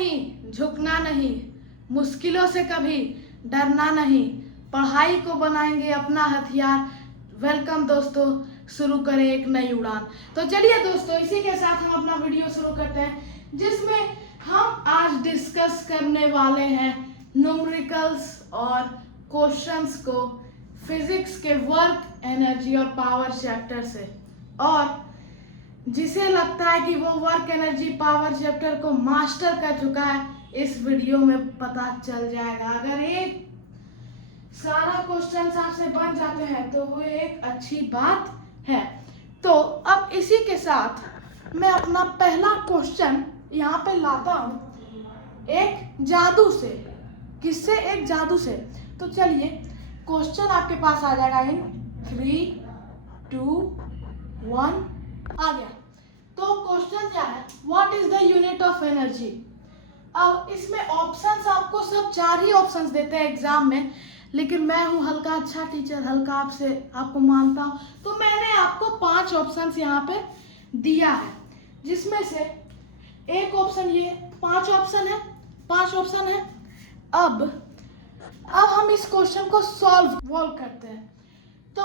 नहीं, झुकना नहीं, मुश्किलों से कभी डरना नहीं, पढ़ाई को बनाएंगे अपना हथियार। वेलकम दोस्तों, शुरू करें एक नई उड़ान। तो चलिए दोस्तों, इसी के साथ हम अपना वीडियो शुरू करते हैं, जिसमें हम आज डिस्कस करने वाले हैं न्यूमेरिकल्स और क्वेश्चंस को फिजिक्स के वर्क, एनर्जी और पावर चैप्टर से। और जिसे लगता है कि वो वर्क, एनर्जी, पावर चैप्टर को मास्टर कर चुका है, इस वीडियो में पता चल जाएगा। अगर एक सारा क्वेश्चन आपसे बन जाते हैं तो वो एक अच्छी बात है। तो अब इसी के साथ मैं अपना पहला क्वेश्चन यहाँ पे लाता हूँ एक जादू से। किससे? एक जादू से। तो चलिए, क्वेश्चन आपके पास आ जाएगा इन 3, 2, 1 आ गया। तो क्वेश्चन क्या है? What is the unit of energy? अब इसमें ऑप्शंस आपको सब 4 ही ऑप्शंस देते हैं एग्जाम में, लेकिन मैं हूँ हल्का अच्छा टीचर, हल्का आपको मानता हूँ, तो मैंने आपको 5 ऑप्शंस यहाँ पे दिया है, जिसमें से एक ऑप्शन, ये 5 ऑप्शन है। अब हम इस क्वेश्चन को सॉल्व करते हैं। तो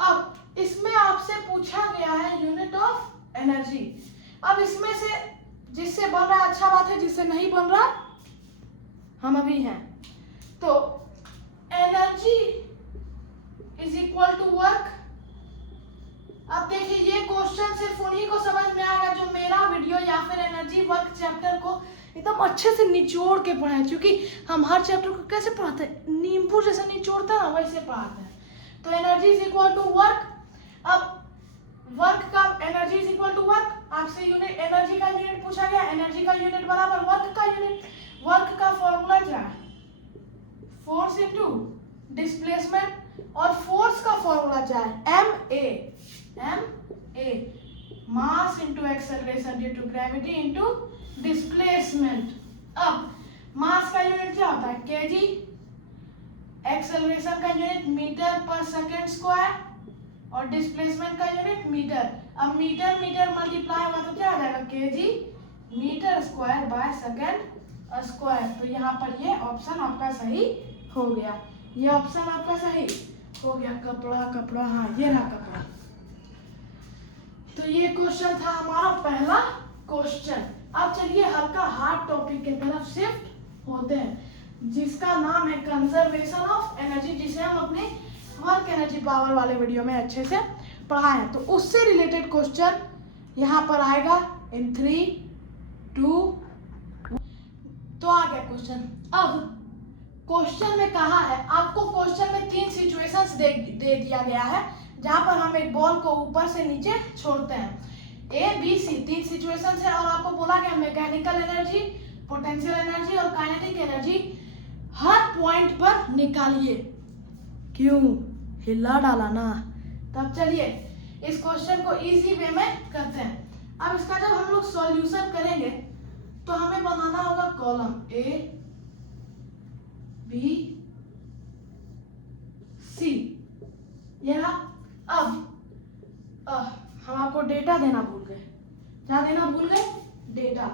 अब इसमें आपसे पूछा गया है यूनिट ऑफ एनर्जी। अब इसमें से जिससे बन रहा है अच्छा बात है, जिससे नहीं बन रहा हम अभी हैं। तो energy is equal to work. अब देखिए, ये क्वेश्चन सिर्फ उन्हीं को समझ में आएगा जो मेरा वीडियो या फिर एनर्जी वर्क चैप्टर को एकदम अच्छे से निचोड़ के पढ़े, क्योंकि हम हर चैप्टर को कैसे पढ़ाते हैं, नींबू जैसे निचोड़ता है वैसे पढ़ाते हैं। तो energy is equal to work. अब वर्क का, energy is equal to work, आपसे यूनिट, एनर्जी का यूनिट पूछा गया, एनर्जी का यूनिट बराबर वर्क का यूनिट। वर्क का फॉर्मूला क्या है? फोर्स इनटू डिस्प्लेसमेंट, और फोर्स का फॉर्मूला क्या है? M a, mass into acceleration due to gravity into displacement. अब मास का यूनिट क्या होता है? केजी, एक्सेलरेशन का यूनिट मीटर पर सेकंड स्क्वायर, और डिस्प्लेसमेंट का यूनिट मीटर। अब मीटर मल्टीप्लाई होगा तो क्या आ जाएगा? Kg metre square by second square. तो यहाँ पर ये ऑप्शन आपका सही हो गया, ये ऑप्शन आपका सही हो गया। कपड़ा, हाँ ये रहा कपड़ा। तो ये क्वेश्चन था हमारा पहला क्वेश्चन। अब चलिए हल्का हार्ड टॉपिक की तरफ शिफ्ट होते हैं, जिसका नाम है कंजर्वेशन ऑफ एनर्जी, जिसे हम अपने वर्क, एनर्जी, पावर वाले वीडियो में अच्छे से पढ़ाए हैं। तो उससे रिलेटेड क्वेश्चन यहाँ पर आएगा इन 3, 2 तो आ गया क्वेश्चन। अब क्वेश्चन में कहा है, आपको क्वेश्चन में 3 सिचुएशंस दे दिया गया है, जहां पर हम एक बॉल को ऊपर से नीचे छोड़ते हैं। A, B, C 3 सिचुएशंस है, और आपको बोला गया मैकेनिकल एनर्जी, पोटेंशियल एनर्जी और काइनेटिक एनर्जी हर पॉइंट पर निकालिए। क्यों? हिला डाला ना। तब चलिए इस क्वेश्चन को इजी वे में करते हैं। अब इसका जब हम लोग सॉल्यूशन करेंगे तो हमें बनाना होगा कॉलम A, B, C। यह अब हम आपको डेटा देना भूल गए। क्या देना भूल गए? डेटा।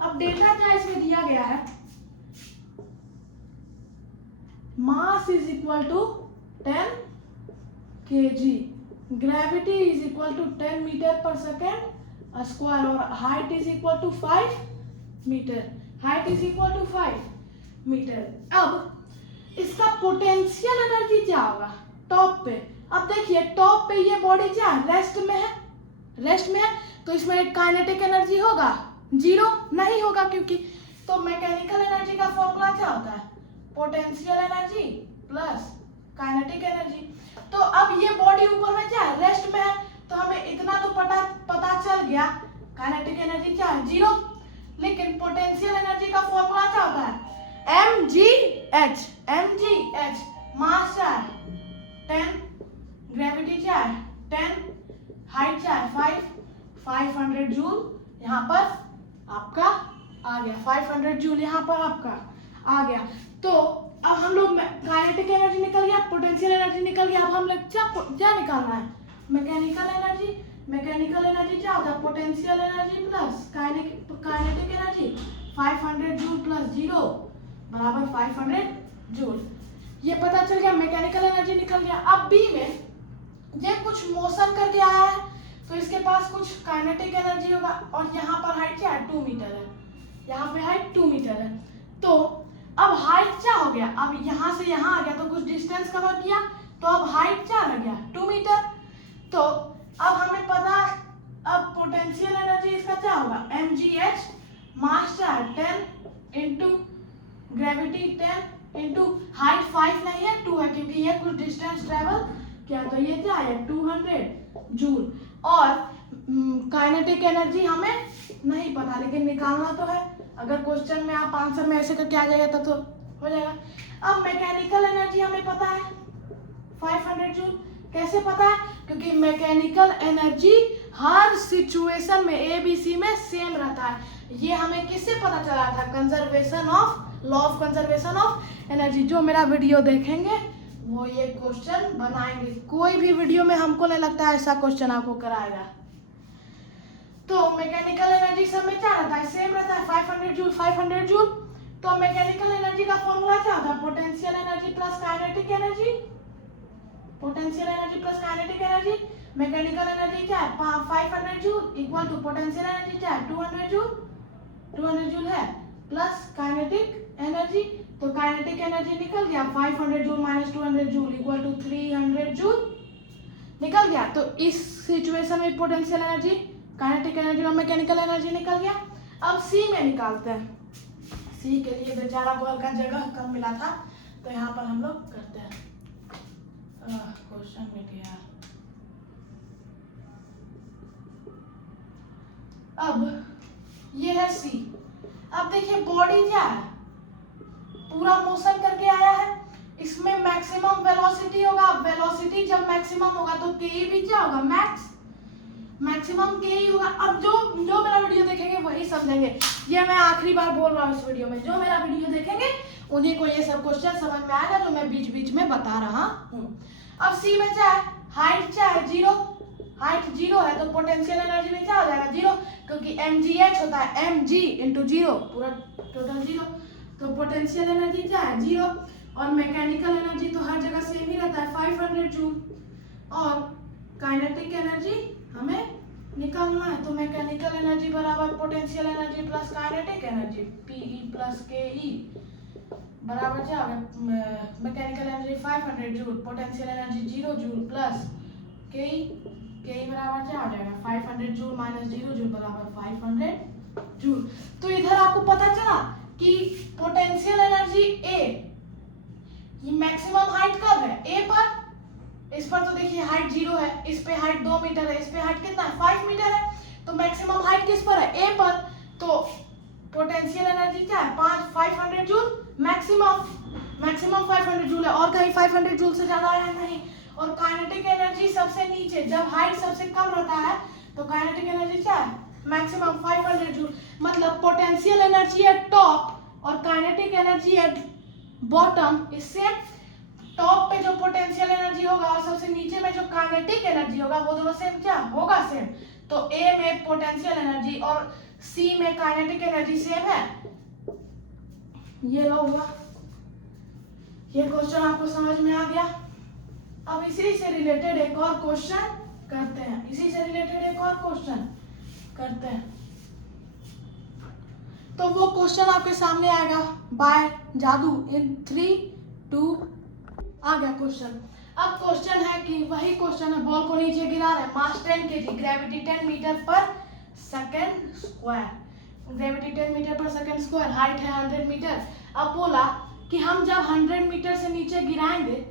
अब डेटा क्या इसमें दिया गया है? Mass is equal to 10 kg, gravity is equal to 10 metre पर सेकेंड स्क्वायर, और height is equal to 5 metre. Height is equal to 5 metre. अब इसका पोटेंशियल एनर्जी क्या होगा? टॉप पे। अब देखिए, टॉप पे ये बॉडी क्या है? रेस्ट में है, तो इसमें काइनेटिक एनर्जी होगा? 0 नहीं होगा, क्योंकि तो मैकेनिकल एनर्जी का फॉर्मूला क्या होता है? Potential energy plus kinetic energy. तो अब ये बॉडी ऊपर में क्या है? रेस्ट में है, तो हमें इतना तो पता चल गया, काइनेटिक एनर्जी क्या है? 0। लेकिन पोटेंशियल एनर्जी का फॉर्मूला क्या होता है? mgh, मास क्या है? 10, ग्रेविटी क्या है? 10, हाइट क्या है? 500 जूल यहाँ पर आपका आ गया। 500 जूल यहाँ पर आपका आ गया। तो अब हम लोग काइनेटिक एनर्जी निकल गया, पोटेंशियल एनर्जी निकल गया। अब हम लोग क्या निकालना है? मैकेनिकल एनर्जी क्या होता है? Potential energy plus kinetic energy 500 joule plus 0 बराबर 500 जूल। ये पता चल गया, मैकेनिकल एनर्जी निकल गया। अब बी में ये कुछ मोशन करके आया है तो इसके पास कुछ काइनेटिक एनर्जी होगा, और यहाँ पर हाइट क्या है 2 मीटर है, यहाँ पे हाइट 2 मीटर है। तो अब हाइट क्या हो गया, अब यहाँ से यहाँ आ गया तो कुछ डिस्टेंस कवर किया, तो अब हाइट क्या रह गया 2 मीटर। तो अब हमें पता, अब पोटेंशियल एनर्जी इसका क्या होगा mgh, मास क्या है 10 इंटू ग्रेविटी 10 इंटू हाइट 5 नहीं है 2 है, क्योंकि ये कुछ डिस्टेंस ट्रेवल किया, तो ये क्या है 200 जूल। और काइनेटिक एनर्जी हमें नहीं पता, लेकिन निकालना तो है। अगर क्वेश्चन में आप आंसर में ऐसे करके आ जाएगा तब तो हो जाएगा। अब मैकेनिकल एनर्जी हमें पता है 500 जूल। कैसे पता है, क्योंकि मैकेनिकल एनर्जी हर सिचुएशन में ABC में सेम रहता है। ये हमें किससे पता चला था, conservation of law of conservation of energy. जो मेरा वीडियो देखेंगे वो ये क्वेश्चन बनाएंगे, कोई भी वीडियो में हमको नहीं लगता है ऐसा क्वेश्चन आपको कराएगा। तो मैकेनिकल एनर्जी सब में क्या रहता है, सेम रहता है 500 जूल 500 जूल। तो मैकेनिकल एनर्जी का फॉर्मूला क्या होता है, potential energy plus kinetic energy, potential energy plus kinetic energy. Mechanical energy क्या है 500 joule equal to potential energy क्या है 200 जूल है, प्लस काइनेटिक एनर्जी। तो काइनेटिक एनर्जी निकल गया 500 joule minus 200 joule equal to 300 joule निकल गया। तो इस सिचुएशन में पोटेंशियल एनर्जी, काइनेटिक एनर्जी और मैकेनिकल एनर्जी निकल गया। अब सी में निकालते हैं। सी के लिए बेचारा को हल्का जगह कम मिला था, तो यहाँ पर हम लोग करते हैं। क्वेश्चन में गया, अब ये है सी। अब देखिए बॉडी क्या है, पूरा मोशन करके आया है, इसमें मैक्सिमम वेलोसिटी होगा। वेलोसिटी जब मैक्सिमम होगा तो के भी क्या होगा, मैक्सिमम के ही होगा। अब जो मेरा वीडियो देखेंगे वही समझेंगे। ये मैं आखिरी बार बोल रहा हूँ इस वीडियो में, जो मेरा वीडियो देखेंगे उन्हीं को ये सब क्वेश्चन समझ में आएगा जो मैं बीच बीच में बता रहा हूँ। अब सी में क्या है, हाइट क्या है 0, हाइट 0 है तो पोटेंशियल एनर्जी में क्या हो जाएगा 0, क्योंकि mgh होता है mg इंटू 0 पूरा टोटल 0। तो पोटेंशियल एनर्जी क्या है 0, और मैकेनिकल एनर्जी तो हर जगह सेम ही रहता है 500 जूल। और काइनेटिक एनर्जी हमें निकालना है, तो मैकेनिकल एनर्जी बराबर potential energy plus kinetic energy PE plus KE बराबर क्या होगा, mechanical energy 500 joule, potential energy 0 joule plus KE बराबर क्या हो जाएगा 500 जूल माइनस 0 जूल बराबर 500 जूल। तो इधर आपको पता चला कि पोटेंशियल एनर्जी A, ये मैक्सिमम हाइट कब है A पर, इस पर तो देखिए हाइट 0 है, इस पे हाइट 2 मीटर है, इस पे हाइट कितना है 5 मीटर है, तो मैक्सिमम हाइट किस पर है A पर। तो पोटेंशियल एनर्जी क्या है 500 जूल, मैक्सिमम 500 जूल है, और कहीं 500 जूल से ज्यादा है नहीं। और काइनेटिक एनर्जी सबसे नीचे, जब हाइट सबसे कम रहता है तो काइनेटिक एनर्जी क्या है मैक्सिमम 500 जूल। मतलब पोटेंशियल एनर्जी एट टॉप और काइनेटिक एनर्जी एट बॉटम, इससे टॉप पे जो पोटेंशियल एनर्जी होगा और सबसे नीचे में जो काइनेटिक एनर्जी होगा वो दोनों सेम क्या होगा, सेम। तो ए में पोटेंशियल एनर्जी और सी में काइनेटिक एनर्जी सेम है। ये लो हुआ, ये क्वेश्चन आपको समझ में आ गया। अब इसी से रिलेटेड एक और क्वेश्चन करते हैं, तो वो क्वेश्चन आपके सामने आएगा बाय जादू इन 3 2 आ गया क्वेश्चन। अब क्वेश्चन है कि वही क्वेश्चन है, बॉल को नीचे गिरा रहे, मास 10 kg, ग्रेविटी 10 मीटर पर सेकंड स्क्वायर, ग्रेविटी 10 मीटर पर सेकंड स्क्वायर, हाइट है 100 मीटर। अब बोला कि हम जब 100 मीटर से नीचे गिराएंगे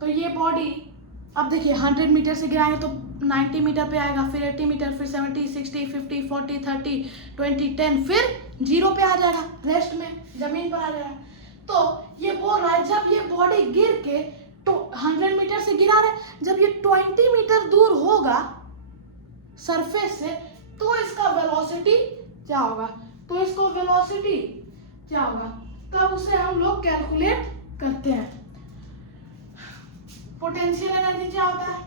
तो ये बॉडी, अब देखिए 100 मीटर से गिराएंगे तो 90 मीटर पे आएगा, फिर 80 मीटर, फिर 70, 60, 50, 40, 30, 20, 10, फिर 0 पे आ जाएगा, रेस्ट में जमीन पर आ जाएगा। तो ये बोल रहा है जब ये बॉडी गिर के तो 100 मीटर से गिरा रहा है, जब ये 20 मीटर दूर होगा सरफेस से तो इसका वेलोसिटी क्या होगा, तो इसको वेलोसिटी क्या होगा, तब उसे हम लोग कैलकुलेट करते हैं। पोटेंशियल एनर्जी क्या होता है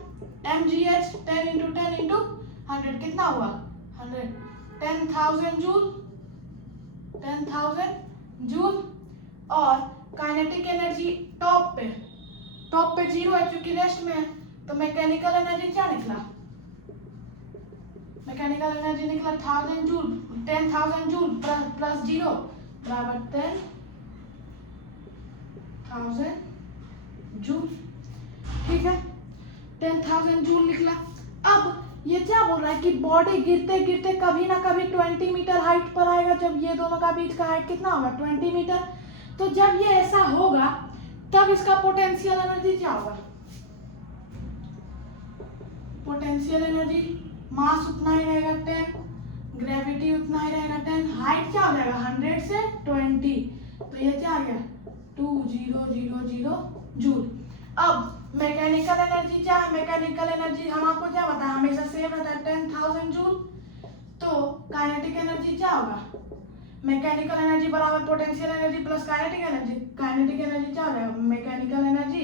mgh 10 इंटू 100 कितना हुआ 100, 10,000 जूल 10,000 जूल। और काइनेटिक एनर्जी टॉप पे 0 है क्योंकि रेस्ट में है, तो मैकेनिकल एनर्जी क्या निकला? मैकेनिकल एनर्जी निकला 1000 जूल। 10,000 जूल प्लस 0 बराबर 10,000 जूल। ठीक है, 10,000 जूल निकला। अब ये क्या बोल रहा है कि बॉडी गिरते गिरते कभी ना कभी 20 मीटर हाइट पर आएगा। जब ये दोनों का बीच का हाइट कितना होगा? 20 मीटर। तो जब ये ऐसा होगा तब इसका पोटेंशियल एनर्जी क्या होगा? पोटेंशियल एनर्जी, मास उतना ही रहेगा 10, ग्रेविटी उतना ही रहेगा 10, हाइट क्या हो जाएगा 100 से 20, तो ये क्या आ गया 2000 जूल। अब मैकेनिकल एनर्जी क्या है? मैकेनिकल एनर्जी हम आपको क्या बताया, हमेशा सेम रहता है 10,000 जूल। तो काइनेटिक एनर्जी क्या होगा? मैकेनिकल एनर्जी बराबर potential energy plus kinetic energy. Kinetic energy क्या हो जाएगा? Mechanical energy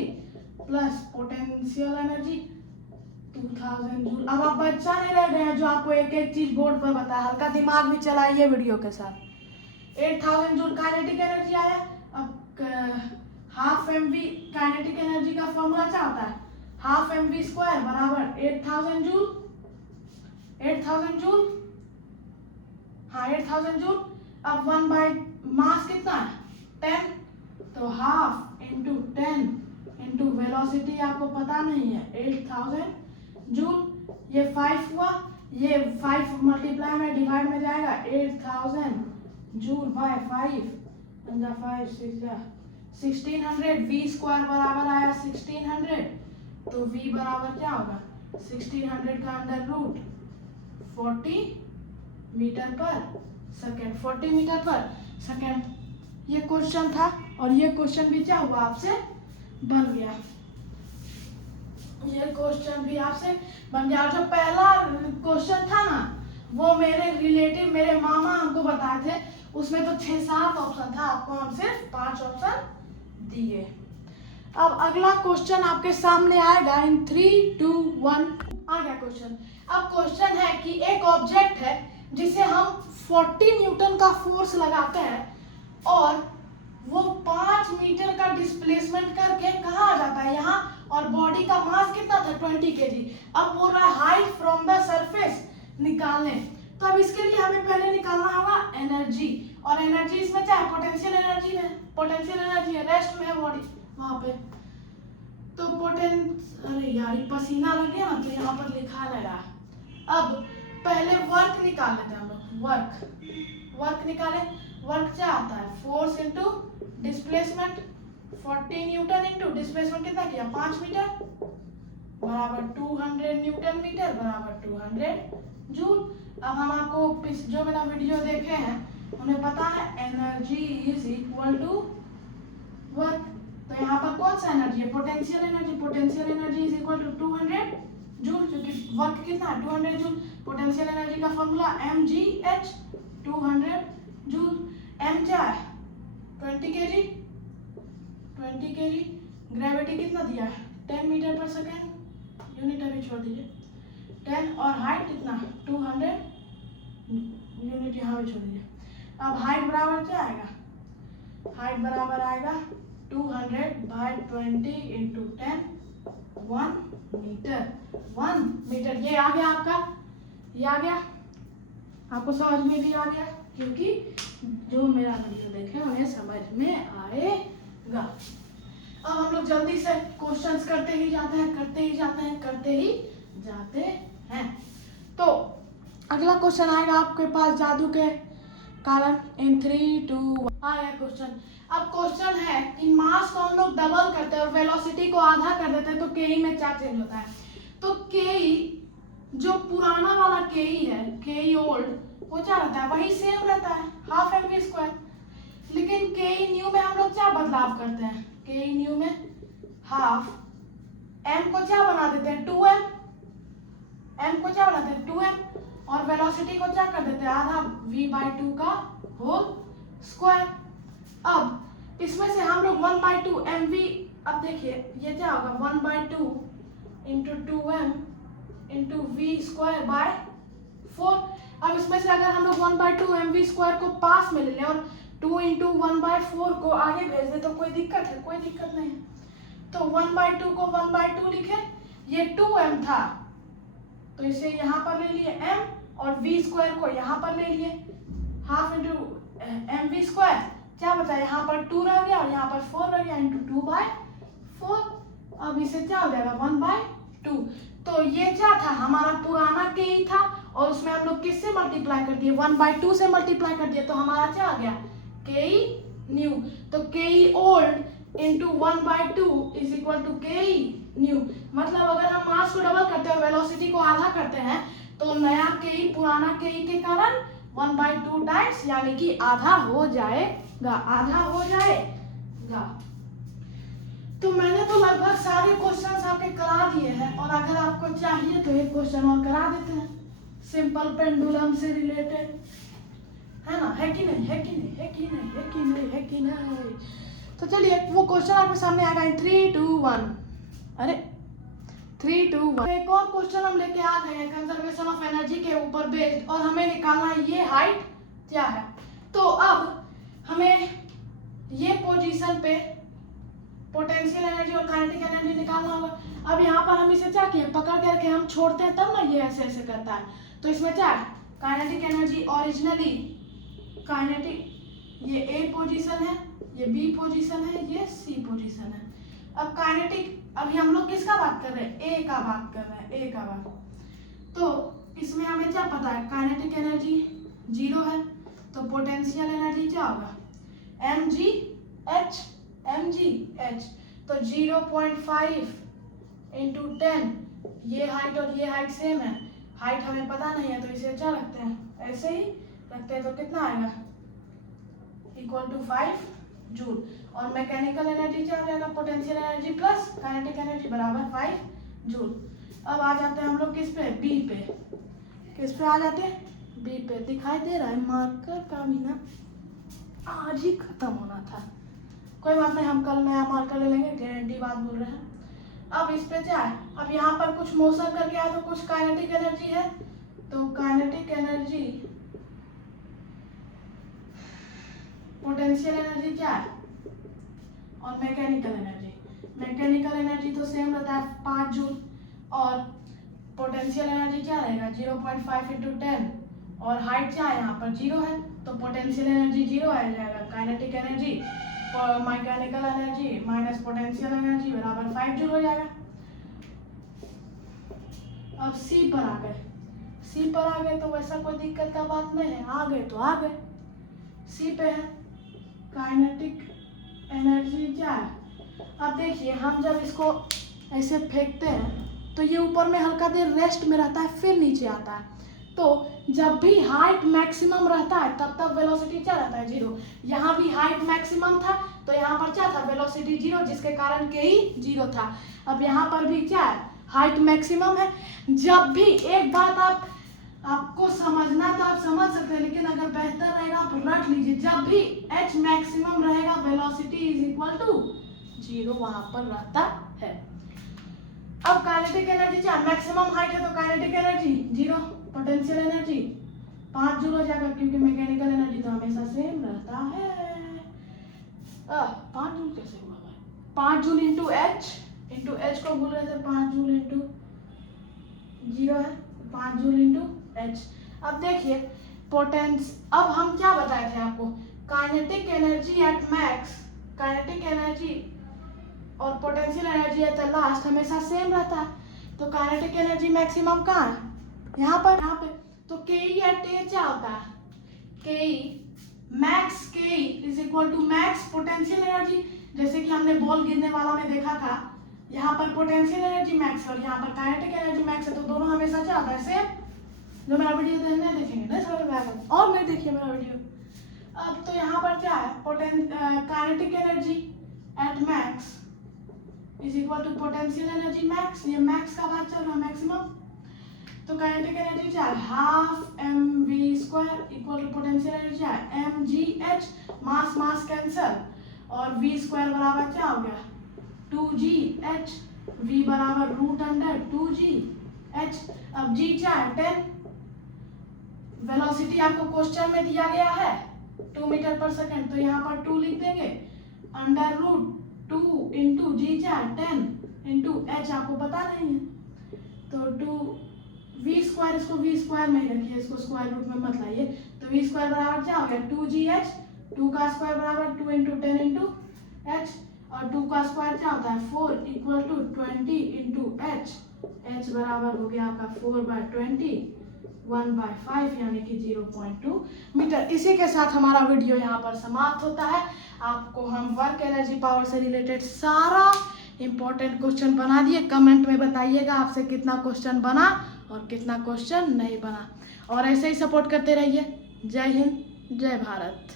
plus potential energy 2000 joule. अब आप बच्चा नहीं रह गए हैं जो आपको एक एक चीज बोर्ड पर बताया, हल्का दिमाग भी चलाइए वीडियो के साथ। 8000 जूल काइनेटिक एनर्जी आया। अब हाफ mv काइनेटिक एनर्जी का फॉर्मूला क्या होता है? हाफ mv स्क्वायर बराबर 8000 जूल। 8000 जूल, हाँ 8000 जूल। अब 1 बाई मास कितना है 10, तो हाफ इंटू 10 इंटू वेलोसिटी आपको पता नहीं है 8000 जूल। ये 5 हुआ, ये 5 मल्टीप्लाई में डिवाइड में जाएगा 8000 जूल बाय 5 5 6 1600। v स्क्वायर बराबर आया 1600, तो v बराबर क्या होगा 1600 का अंडर रूट 40 मीटर पर सेकेंड। 40 मीटर पर सेकेंड ये क्वेश्चन था, और ये क्वेश्चन भी क्या हुआ आपसे बन गया। ये क्वेश्चन भी आपसे बन गया। जो पहला क्वेश्चन था ना, वो मेरे रिलेटिव मेरे मामा हमको बताए थे, उसमें तो 6-7 ऑप्शन था, आपको हम सिर्फ 5 ऑप्शन दिए। अब अगला क्वेश्चन आपके सामने आएगा इन 3, 2, 1 आ गया क्वेश्चन। अब क्वेश्चन है कि एक ऑब्जेक्ट है जिसे हम 40 न्यूटन का फोर्स लगाते हैं और वो 5 मीटर का डिस्प्लेसमेंट करके कहाँ आ जाता है यहाँ, और बॉडी का मास कितना था 20 kg। अब बोल रहा है हाइट फ्रॉम द सरफेस निकालने। तो अब इसके लिए हमें पहले निकालना होगा एनर्जी, और एनर्जी इसमें क्या है पोटेंशियल एनर्जी में, पोटेंशियल एनर्जी है रेस्ट में है बॉडी वहां पे। तो अरे यार पसीना लग गया ना, तो यहाँ पर लिखा लगा। अब पहले वर्क निकाल लेते हैं हम लोग। वर्क निकाले। वर्क क्या आता है force into displacement. 40 Newton into displacement कितना किया 5 मीटर बराबर 200 न्यूटन मीटर बराबर 200 जूल। अब हम आपको जो मेरा वीडियो देखे हैं उन्हें पता है energy is equal to work. तो यहाँ पर कौन सा एनर्जी है potential energy. Potential energy is equal to 200 joule, क्योंकि वर्क कितना है 200 जूल। पोटेंशियल एनर्जी का फॉर्मूला mgh 200 जूल। m क्या है 20 kg। ग्रेविटी कितना दिया है 10 मीटर पर सेकेंड, यूनिट अभी छोड़ दीजिए 10, और हाइट कितना 200 यूनिट यहाँ भी छोड़ दीजिए। अब हाइट बराबर क्या आएगा, हाइट बराबर आएगा 200 बाय 20 इंटू 10 1 मीटर। 1 मीटर ये आ गया आपका, ये आ गया आपको समझ में भी आ गया, क्योंकि जो मेरा वीडियो देखे उन्हें समझ में आएगा। अब हम लोग जल्दी से क्वेश्चंस करते ही जाते हैं। तो अगला क्वेश्चन आएगा आपके पास जादू के कारण इन 3, 2, 1 आया क्वेश्चन। अब क्वेश्चन है कि मास को हम लोग डबल करते हैं और वेलोसिटी को आधा कर देते हैं, तो के में क्या चेंज होता है। तो के जो पुराना वाला के है, के ओल्ड, वो क्या रहता है वही सेम रहता है हाफ mv स्क्वायर। लेकिन के न्यू में हम लोग क्या बदलाव करते हैं, के न्यू में हाफ m को क्या बना देते हैं 2m, m को क्या बनाते हैं 2m, और वेलोसिटी को क्या कर देते हैं आधा v/2 का होल स्क्वायर। अब इसमें से हम लोग 1/2 mv, अब देखिए ये क्या होगा 1/2 into 2m into v square by 4। अब इसमें से अगर हम लोग 1/2 mv² को पास में ले लें और 2 × 1/4 को आगे भेज दें तो कोई दिक्कत है? कोई दिक्कत नहीं है। तो 1/2 को 1/2 लिखे, ये 2m था तो इसे यहाँ पर ले लिए m और v² को यहाँ पर ले लिए, हाफ इंटू mv², क्या बचा? यहाँ पर 2 रह गया और यहाँ पर 4 रह गया, इंटू 2/4। अब इसे क्या हो जाएगा? 1/2। तो ये क्या था? हमारा पुराना के था और उसमें हम लोग किससे मल्टीप्लाई कर दिए? 1/2 से मल्टीप्लाई कर दिए, तो हमारा क्या आ गया? के न्यू। तो K old into 1/2 is equal to K new. मतलब अगर हम मास को डबल करते हैं, वेलोसिटी को आधा करते हैं, तो नया के पुराना के कारण 1/2 टाइम्स यानी कि आधा हो जाएगा, आधा हो जाएगा। तो मैंने तो लगभग सारे क्वेश्चंस आपके करा दिए हैं और अगर आपको चाहिए तो एक क्वेश्चन और करा देते हैं सिंपल पेंडुलम से रिलेटेड, है ना? है कि नहीं? है कि नहीं? है कि नहीं? है कि नहीं? है कि नहीं? तो चलिए वो क्वेश्चन आपके सामने आएगा इन 3, 2, 1। अरे 3, 2, 1। एक और क्वेश्चन हम लेके आ गए हैं कंजर्वेशन ऑफ एनर्जी के ऊपर बेस्ड और हमें निकालना है ये हाइट क्या है। तो अब हमें ये पोजीशन पे पोटेंशियल एनर्जी और काइनेटिक एनर्जी निकालना होगा। अब यहाँ पर हम इसे क्या किए? पकड़ करके हम छोड़ते हैं तब ना ये ऐसे ऐसे करता है। तो इसमें क्या है? काइनेटिक एनर्जी ओरिजिनली काइनेटिक ये ए पोजीशन है, ये बी पोजीशन है, ये सी पोजीशन है। अब काइनेटिक अभी हम लोग किसका बात कर रहे हैं? ए का बात कर रहे हैं, ए का बात। तो इसमें हमें क्या पता है? काइनेटिक एनर्जी 0 है तो पोटेंशियल एनर्जी क्या होगा? mgh, mgh। तो 0.5 × 10, ये हाइट और ये हाइट सेम है, हाइट हमें पता नहीं है तो इसे क्या रखते हैं? ऐसे ही रखते हैं। तो कितना आएगा? Equal to 5 joule. और मैकेनिकल एनर्जी क्या हो जाएगा? Potential energy plus kinetic energy बराबर 5 जूल। अब आ जाते हैं हम लोग किस पे? बी पे। किस पे आ जाते हैं? बी पे। दिखाई दे रहा है मार्कर का भी ना आज ही खत्म होना था। कोई बात नहीं, हम कल नया मार्कर ले लेंगे, गारंटी बात बोल रहे हैं। अब इस पे क्या है? अब यहाँ पर कुछ मोशन करके आया तो कुछ काइनेटिक एनर्जी है, तो काइनेटिक एनर्जी पोटेंशियल एनर्जी क्या है और मैकेनिकल एनर्जी। मैकेनिकल एनर्जी तो सेम रहता है 5 जूल और पोटेंशियल एनर्जी क्या रहेगा? 0.5 × 10 और हाइट क्या है? यहाँ पर 0 है तो पोटेंशियल एनर्जी 0 आ जाएगा। काइनेटिक एनर्जी और mechanical energy minus potential energy बराबर 5 जूल हो जाएगा। अब सी पर आ गए। सी पर आ गए तो वैसा कोई दिक्कत का बात नहीं है, आ गए तो आ गए। सी पे है काइनेटिक एनर्जी क्या है? अब देखिए हम जब इसको ऐसे फेंकते हैं तो ये ऊपर में हल्का देर रेस्ट में रहता है फिर नीचे आता है। तो जब भी हाइट मैक्सिमम रहता है तब तक वेलोसिटी क्या रहता है? 0। यहाँ भी हाइट मैक्सिमम था तो यहाँ पर क्या था? वेलोसिटी 0, जिसके कारण के ही 0 था। अब यहाँ पर भी क्या है? हाइट मैक्सिमम है। जब भी एक बात आपको समझना तो आप समझ सकते हैं, लेकिन अगर बेहतर रहेगा आप रट लीजिए, जब भी h मैक्सिमम रहेगा वेलोसिटी इज इक्वल टू 0 वहां पर रहता है। अब काइनेटिक एनर्जी क्या? मैक्सिमम हाइट है तो kinetic energy 0, potential energy 5 joule हो जाएगा क्योंकि मैकेनिकल एनर्जी तो हमेशा सेम रहता है। 5 जूल कैसे हुआ भाई? 5 जूल इंटू एच को भूल रहे थे, 5 जूल इंटू 0 है, 5 जूल इंटू एच। अब देखिए अब हम क्या बताए थे आपको? Kinetic energy at max, kinetic energy और potential energy at the last हमेशा सेम रहता है। तो काइनेटिक एनर्जी मैक्सिमम कहाँ है? यहाँ पे। तो के एट ए क्या होता है? K max K is equal to max potential energy. जैसे कि हमने बॉल गिरने वाला में देखा था, यहाँ पर पोटेंशियल एनर्जी मैक्स और यहाँ पर काइनेटिक एनर्जी मैक्स है, तो दोनों हमेशा क्या होता है? सेम। जो मेरा वीडियो नहीं देखेंगे नहीं समझ में आएगा और नहीं देखिए मेरा वीडियो। अब तो यहाँ पर क्या है? Kinetic energy at max is equal to potential energy max. ये मैक्स का बात चल रहा है, मैक्सिमम। तो काइनेटिक एनर्जी क्या है? Half mv² equal to potential energy क्या है? mgh। मास कैंसल और v² बराबर क्या हो गया? 2gh। v बराबर √2gh। अब g क्या है? 10, वेलोसिटी आपको क्वेश्चन में दिया गया है 2 मीटर पर सेकंड, तो यहाँ पर 2 लिख देंगे। अंडर रूट 2 इंटू जी 10 इंटू एच आपको पता नहीं है, तो 2 वी स्क्वायर, इसको वी स्क्वायर में ही रखिए, इसको स्क्वायर रूट में मत लाइए। तो वी स्क्वायर बराबर क्या हो गया 2gh, 2 का स्क्वायर बराबर 2 इंटू 10 इंटू एच, और 2 का स्क्वायर क्या होता है 4 equal to 20 into H. H बराबर हो गया आपका 4/20 1/5 यानी कि 0.2 मीटर। इसी के साथ हमारा वीडियो यहाँ पर समाप्त होता है। आपको हम वर्क एनर्जी पावर से रिलेटेड सारा इंपॉर्टेंट क्वेश्चन बना दिए। कमेंट में बताइएगा आपसे कितना क्वेश्चन बना और कितना क्वेश्चन नहीं बना, और ऐसे ही सपोर्ट करते रहिए। जय हिंद, जय भारत।